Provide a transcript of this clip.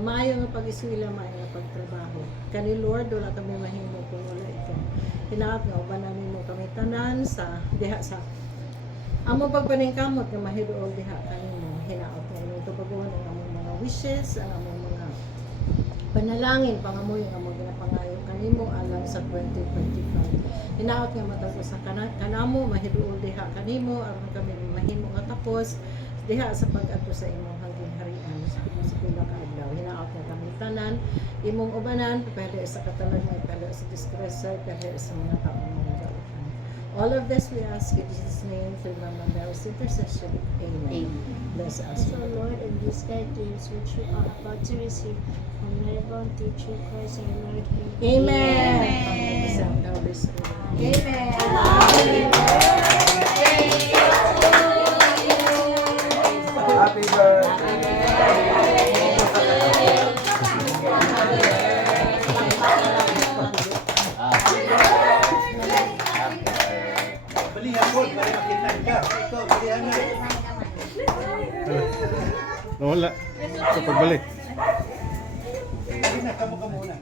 Maayo nga pag-eskwela, maayo nga pagtrabaho. Kani Lord, wala kami mahimo kung wala ikaw. Hinaot nga, uban namin mo kami tanan sa diha sa amo pagpaningkamot nga mahiduol diha kanimo. Hinaot nga imong tubagon ang among mga wishes, ang among mga panalangin, pangamoy ang among ginapangayo kanimo alang sa 2025. Hinaot nga matapos sa kanamo, mahiduol diha kanimo, aron kami mahimo nga tapos diha sa pag-adto sa imong harian sa pila ka adlaw. Hinaot nga kami tanan imong ubanan, pwede sa katalagmay, pwede sa disgresa, pwede sa mga taong mga gawin. All of this we ask in Jesus' name through Mama Mary's intercession. Amen. Bless us, So Lord, in these gifts which we are about to receive from your born teacher Christ our Lord. Amen. Happy birthday. Balihan mo, para makita ka. Ikaw, balihan na. Nawala. Sa pagbalik. Balihan na, kamo ka muna.